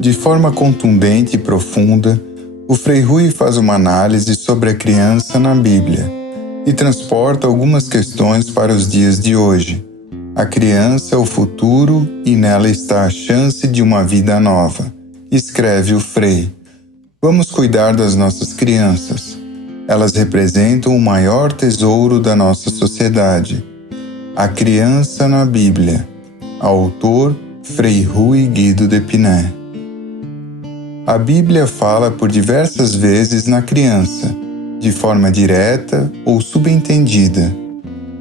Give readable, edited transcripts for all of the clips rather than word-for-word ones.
De forma contundente e profunda, o Frei Rui faz uma análise sobre a criança na Bíblia e transporta algumas questões para os dias de hoje. A criança é o futuro e nela está a chance de uma vida nova. Escreve o Frei. Vamos cuidar das nossas crianças. Elas representam o maior tesouro da nossa sociedade. A criança na Bíblia. Autor Frei Rui Guido de Piné. A Bíblia fala por diversas vezes na criança, de forma direta ou subentendida.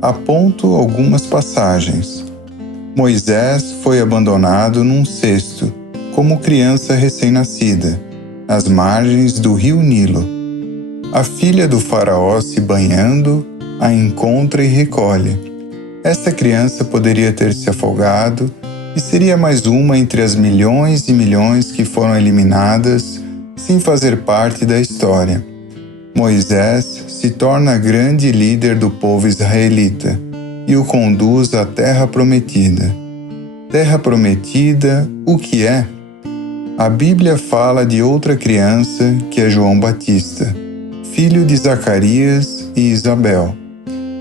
Aponto algumas passagens. Moisés foi abandonado num cesto, como criança recém-nascida, nas margens do rio Nilo. A filha do faraó, se banhando, a encontra e recolhe. Esta criança poderia ter se afogado e seria mais uma entre as milhões e milhões que foram eliminadas sem fazer parte da história. Moisés se torna grande líder do povo israelita e o conduz à Terra Prometida. Terra Prometida, o que é? A Bíblia fala de outra criança que é João Batista, filho de Zacarias e Isabel.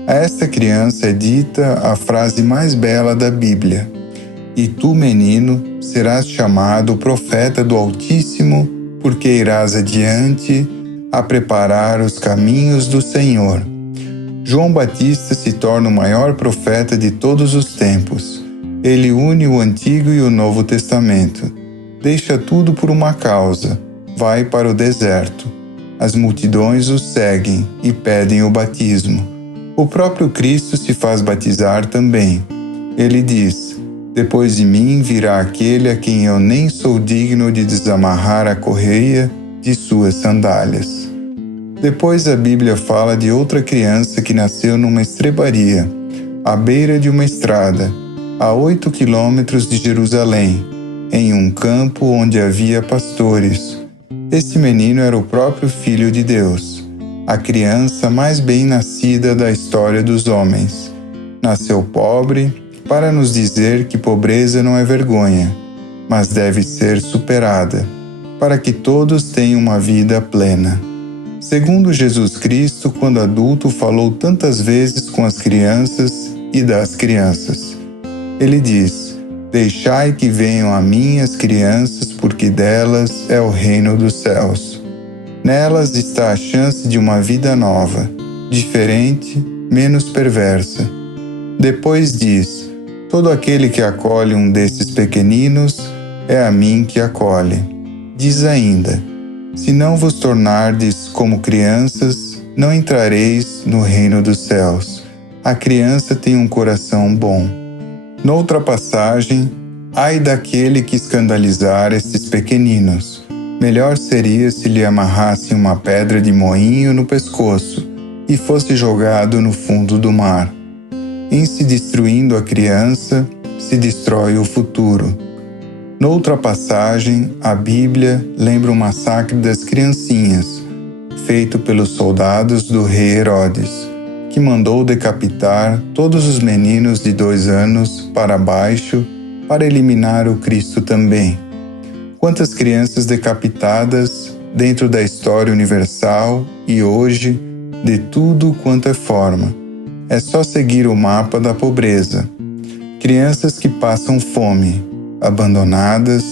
A esta criança é dita a frase mais bela da Bíblia: "E tu, menino, serás chamado profeta do Altíssimo, porque irás adiante a preparar os caminhos do Senhor." João Batista se torna o maior profeta de todos os tempos. Ele une o Antigo e o Novo Testamento. Deixa tudo por uma causa. Vai para o deserto. As multidões o seguem e pedem o batismo. O próprio Cristo se faz batizar também. Ele diz: "Depois de mim virá aquele a quem eu nem sou digno de desamarrar a correia de suas sandálias." Depois a Bíblia fala de outra criança que nasceu numa estrebaria, à beira de uma estrada, a 8 quilômetros de Jerusalém, em um campo onde havia pastores. Esse menino era o próprio Filho de Deus, a criança mais bem-nascida da história dos homens. Nasceu pobre para nos dizer que pobreza não é vergonha, mas deve ser superada, para que todos tenham uma vida plena. Segundo Jesus Cristo, quando adulto, falou tantas vezes com as crianças e das crianças. Ele diz: "Deixai que venham a mim as crianças, porque delas é o reino dos céus." Nelas está a chance de uma vida nova, diferente, menos perversa. Depois diz: "Todo aquele que acolhe um desses pequeninos é a mim que acolhe." Diz ainda: "Se não vos tornardes como crianças, não entrareis no reino dos céus." A criança tem um coração bom. Noutra passagem: "Ai daquele que escandalizar estes pequeninos. Melhor seria se lhe amarrassem uma pedra de moinho no pescoço e fosse jogado no fundo do mar." Em se destruindo a criança, se destrói o futuro. Noutra passagem, a Bíblia lembra o massacre das criancinhas, feito pelos soldados do rei Herodes, que mandou decapitar todos os meninos de 2 anos para baixo para eliminar o Cristo também. Quantas crianças decapitadas dentro da história universal e hoje, de tudo quanto é forma. É só seguir o mapa da pobreza. Crianças que passam fome, abandonadas,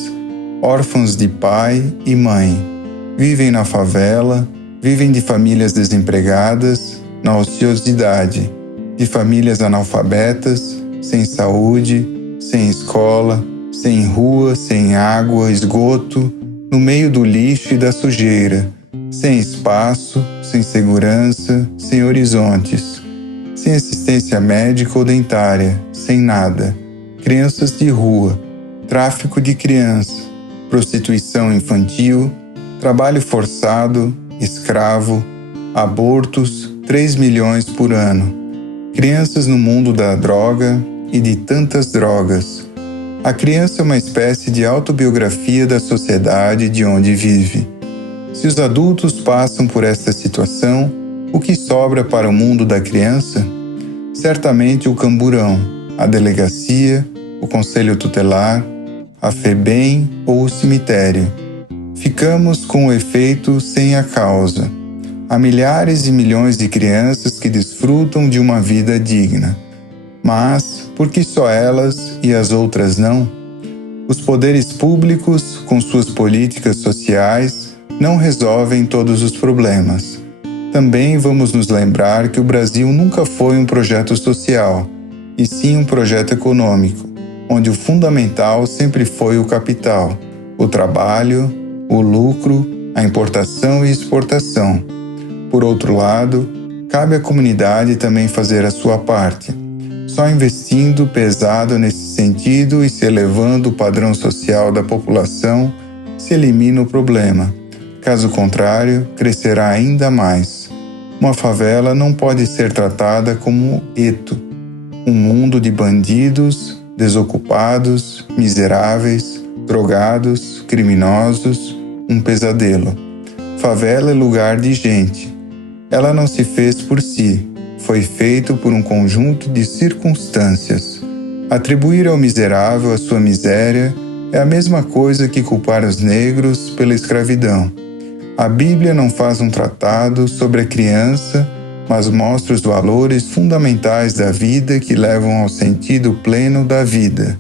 órfãos de pai e mãe, vivem na favela, vivem de famílias desempregadas, na ociosidade, de famílias analfabetas, sem saúde, sem escola, sem rua, sem água, esgoto, no meio do lixo e da sujeira, sem espaço, sem segurança, sem horizontes, sem assistência médica ou dentária, sem nada. Crianças de rua, tráfico de criança, prostituição infantil, trabalho forçado, escravo, abortos, 3 milhões por ano. Crianças no mundo da droga e de tantas drogas. A criança é uma espécie de autobiografia da sociedade de onde vive. Se os adultos passam por esta situação, o que sobra para o mundo da criança? Certamente o camburão, a delegacia, o conselho tutelar, a FEBEM ou o cemitério. Ficamos com o efeito sem a causa. Há milhares e milhões de crianças que desfrutam de uma vida digna. Mas, por que só elas e as outras não? Os poderes públicos, com suas políticas sociais, não resolvem todos os problemas. Também vamos nos lembrar que o Brasil nunca foi um projeto social, e sim um projeto econômico, onde o fundamental sempre foi o capital, o trabalho, o lucro, a importação e exportação. Por outro lado, cabe à comunidade também fazer a sua parte. Só investindo pesado nesse sentido e se elevando o padrão social da população, se elimina o problema. Caso contrário, crescerá ainda mais. Uma favela não pode ser tratada como gueto, um mundo de bandidos, desocupados, miseráveis, drogados, criminosos, um pesadelo. Favela é lugar de gente. Ela não se fez por si, foi feito por um conjunto de circunstâncias. Atribuir ao miserável a sua miséria é a mesma coisa que culpar os negros pela escravidão. A Bíblia não faz um tratado sobre a criança, mas mostra os valores fundamentais da vida que levam ao sentido pleno da vida.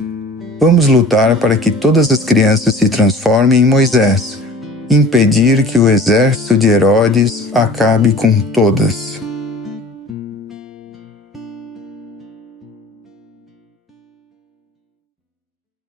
Vamos lutar para que todas as crianças se transformem em Moisés, impedir que o exército de Herodes acabe com todas.